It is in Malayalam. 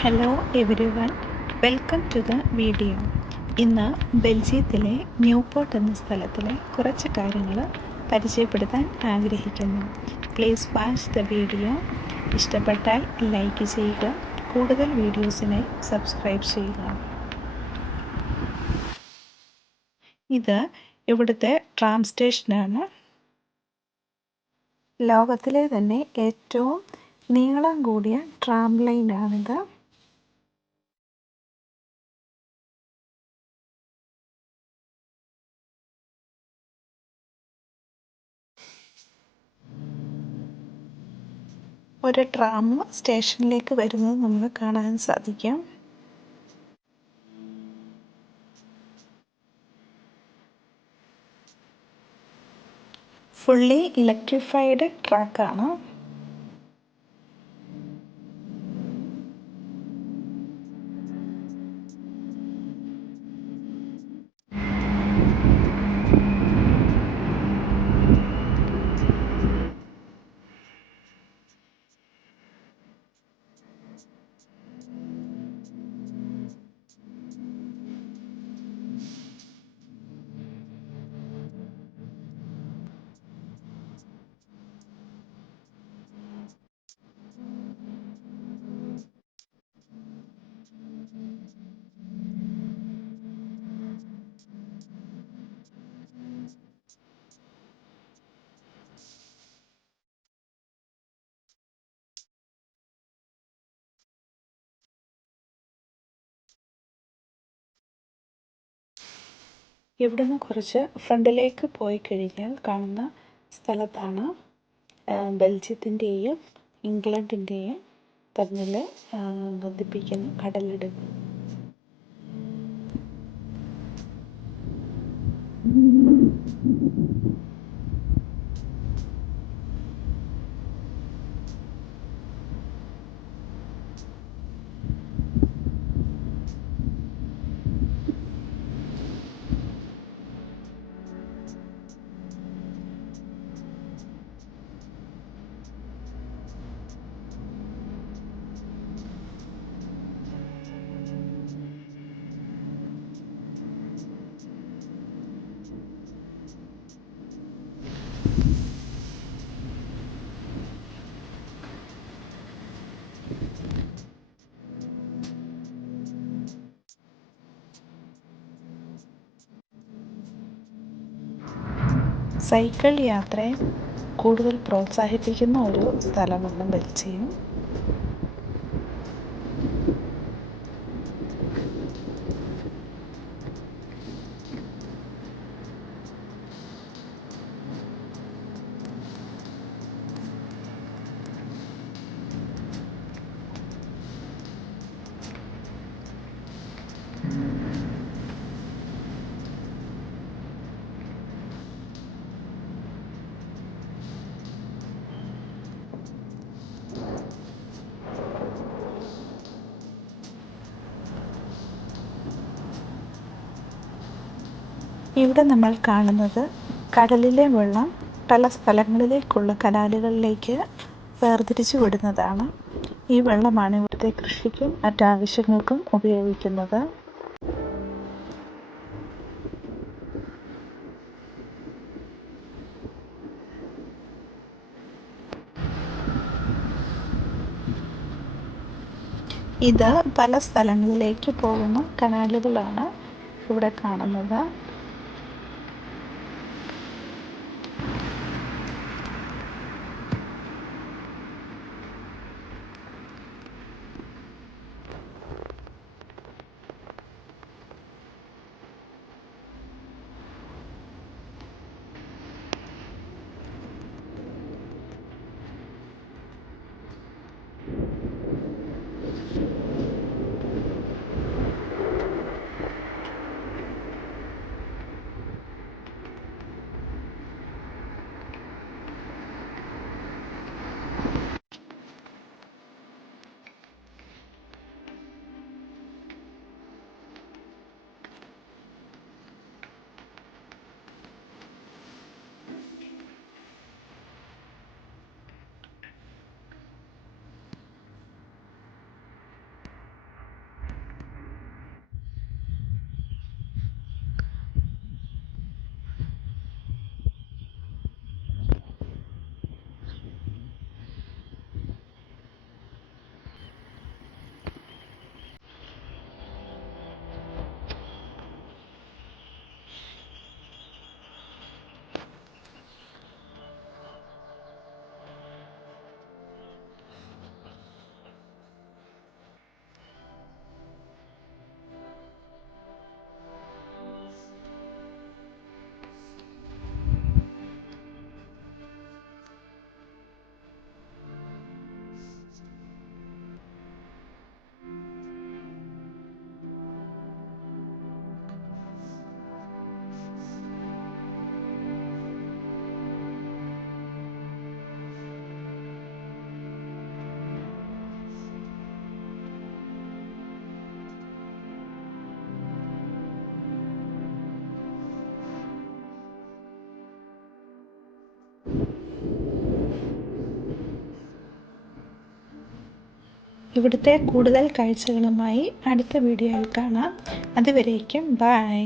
Hello everyone, welcome to the video. ഇന്ന് ബെൽജിയത്തിലെ ന്യൂപോർട്ട് എന്ന സ്ഥലത്തിലെ കുറച്ച് കാര്യങ്ങൾ പരിചയപ്പെടുത്താൻ ആഗ്രഹിക്കുന്നു. Please watch the video. ഇഷ്ടപ്പെട്ടാൽ ലൈക്ക് ചെയ്യുക. കൂടുതൽ വീഡിയോസിനായി സബ്സ്ക്രൈബ് ചെയ്യുക. ഇത് ഇവിടുത്തെ ട്രാം സ്റ്റേഷനാണ്. ലോകത്തിലെ തന്നെ ഏറ്റവും നീളം കൂടിയ ട്രാം ലൈനാണിത്. ഒരു ട്രാം സ്റ്റേഷനിലേക്ക് വരുന്നത് നമുക്ക് കാണാൻ സാധിക്കും. ഫുള്ളി ഇലക്ട്രിഫൈഡ് ട്രാക്കാണ്. ഇവിടുന്ന് കുറച്ച് ഫ്രണ്ടിലേക്ക് പോയി കഴിഞ്ഞാൽ കാണുന്ന സ്ഥലത്താണ് ബെൽജിയത്തിൻ്റെയും ഇംഗ്ലണ്ടിൻ്റെയും തമ്മിൽ ബന്ധിപ്പിക്കുന്ന കടലിടുക്ക്. സൈക്കിൾ യാത്രയെ കൂടുതൽ പ്രോത്സാഹിപ്പിക്കുന്ന ഒരു സ്ഥലമാണ് ബെൽജിയം. ഇവിടെ നമ്മൾ കാണുന്നത് കടലിലെ വെള്ളം പല സ്ഥലങ്ങളിലേക്കുള്ള കനാലുകളിലേക്ക് വേർതിരിച്ചു വിടുന്നതാണ്. ഈ വെള്ളമാണ് ഇവിടുത്തെ കൃഷിക്കും മറ്റാവശ്യങ്ങൾക്കും ഉപയോഗിക്കുന്നത്. ഇത് പല സ്ഥലങ്ങളിലേക്ക് പോകുന്ന കനാലുകളാണ് ഇവിടെ കാണുന്നത്. ഇവിടുത്തെ കൂടുതൽ കാഴ്ചകളുമായി അടുത്ത വീഡിയോയിൽ കാണാം. അതുവരേക്കും ബൈ.